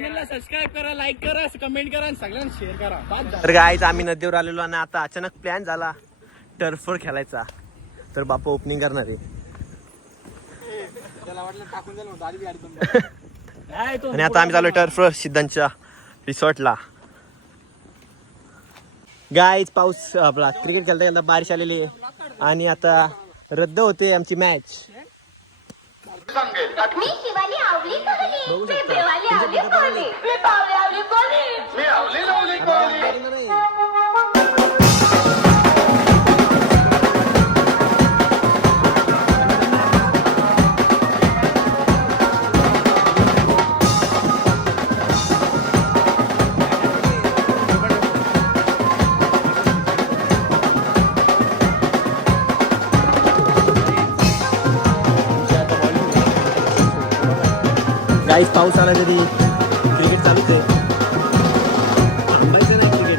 चॅनलला सबस्क्राईब करा लाईक करा कमेंट करा आणि सगळ्यांना शेअर करा बाद झालं. तर गाईच आम्ही नदीवर आलेलो आणि आता अचानक प्लॅन झाला टर्फवर खेळायचा तर बापा ओपनिंग करणार आहे त्याला वाटलं टाकून द्याल म्हणून आली बी गाडी बंद. नाही, तो आणि आता आम्ही चालू टर्फवर सिद्धांतच्या रिसॉर्टला गाईच पाऊस आपला क्रिकेट खेळता खेळता बारिश आलेली आहे आणि आता रद्द होते आमची मॅच मी शकता. मी बेवाली तुमच्या आवली पिता कोहली मी पावली आवली कोहली गाईच पाऊस आला तरी क्रिकेट चालूच आहे थांबायचं नाही क्रिकेट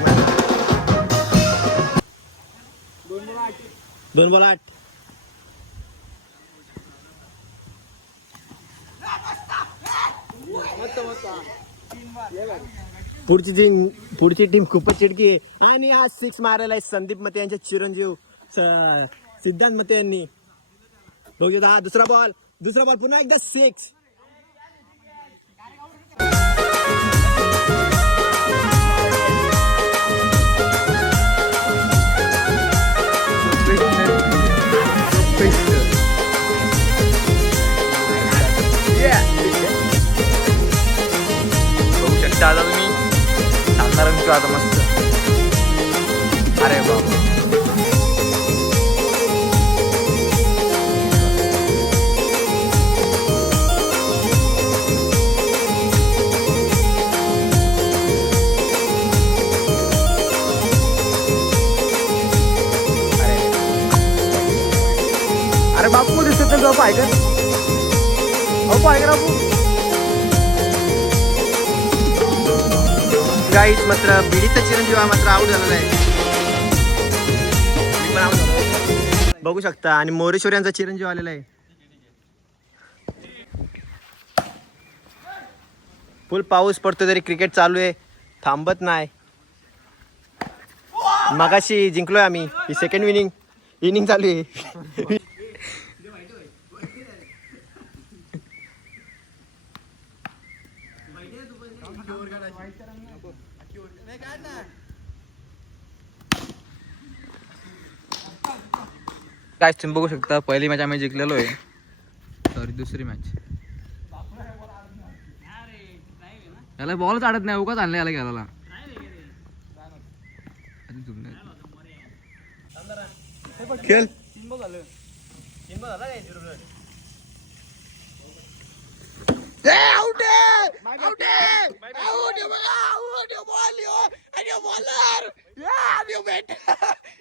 दोन बॉल आठ. पुढची टीम पुढची टीम खूपच चिडकी आहे. आणि आज सिक्स मारायला आहे संदीप मते यांच्या चिरंजीव सिद्धांत मते यांनी. बघू हा दुसरा बॉल दुसरा बॉल पुन्हा एकदा सिक्स अरे बाबा अरे बापू दिसत नाही बापू ऐका बापू ऐका बापू? गाईच मात्र बिडीचा चिरंजीव हा मात्र आऊट झालेला आहे. बघू शकता. आणि मोरेश्वर यांचा चिरंजीव आलेला आहे. फुल पाऊस पडतो तरी क्रिकेट चालू आहे. थांबत नाही. मगाशी जिंकलोय आम्ही. ही सेकंड इनिंग इनिंग चालू आहे. काय तुम्ही बघू शकता पहिली मॅच आम्ही जिंकलेलो आहे सॉरी दुसरी मॅच याला बॉलच आडत नाही उगाच आणलं याला घ्यायला. खेळ.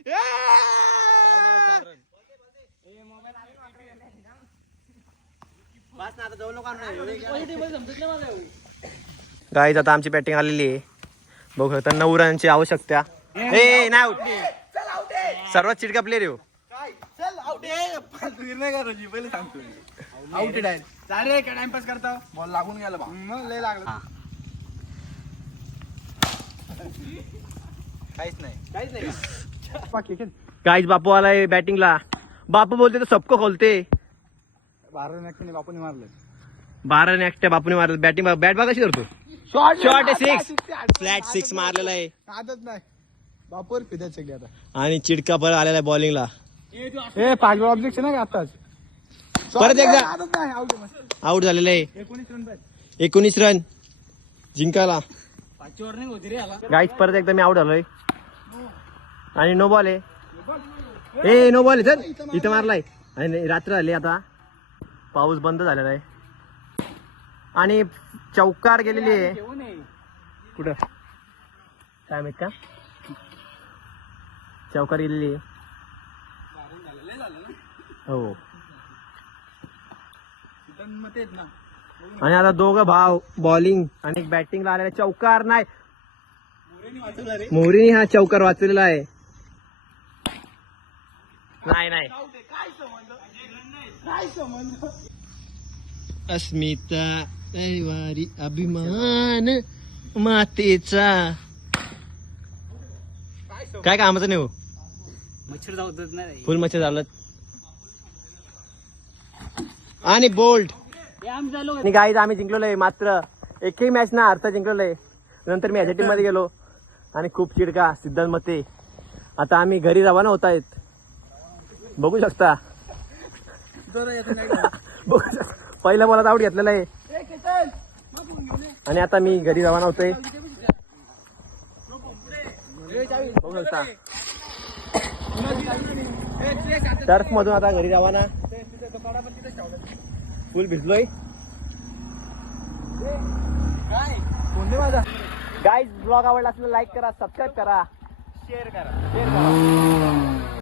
गाईज आता आमची बॅटिंग आलेली आहे. बघू शकता नऊ रनची आवश्यकता. ए नाही आउट सर्वात चिडका प्लेअर येऊ आउटेड आहे. चालेल काय टाइमपास करता. बॉल लागून गेला बा. मग लय लागला. काहीच नाही. काहीच बापू आलाय बॅटिंगला बापू बोलते तर सबको खोलते. बारा नक्की बापूने मारले बारा ने एकट्या बापूने मारत बॅटिंग बॅट बघा कशी करतो शॉर्ट शॉर्ट आहे सिक्स फ्लॅट सिक्स मारलेला आहे. आदत नाही. की आता. आणि चिडका परत आलेला आहे बॉलिंगला ए पाच ऑब्जेक्शन आहे का आताच परत एकदा. आदत नाही आउट आहे मस्त. आउट झालेला आहे. एकोणीस रन पाहिजे एकोणीस रन जिंकायला. होती रे गाईज परत एकदा मी आउट झालोय. आणि नो बॉल आहे. ए नो बॉल आहे सर इथं मारलाय. आणि रात्र झाली आता. पाऊस बंद झालेला आहे. आणि चौकार गेलेली आहे. कुठं? काय माहीत का? चौकार गेलेली आहे. हो. आणि आता दोघं भाव बॉलिंग आणि बॅटिंग बॅटिंगला आलेला चौकार नाही. मोरीने हा चौकार वाचलेला आहे. नाही नाही. अस्मिता रविवारी अभिमान मातेचा. काय कामाचं नाही हो? मच्छर जाऊ देत नाही. फुल मच्छर झालं. आणि बोल्ट आम्ही झालो आणि गाईज आम्ही जिंकलोय मात्र एकही मॅच ना अर्थ जिंकलोय नंतर मी टीममध्ये गेलो. आणि खूप चिडका सिद्धांत मते. आता आम्ही घरी रवाना होत आहेत. बघू शकता. पहिल्या बॉलात आऊट घेतलेला आहे. आणि आता मी घरी रवाना होतोय. बघू शकता. टर्फ मधून आता घरी रवाना. फुल भिजलोय. गाईज ब्लॉग आवडला असेल लाईक करा सबस्क्राईब करा. शेअर करा. शेअर करा.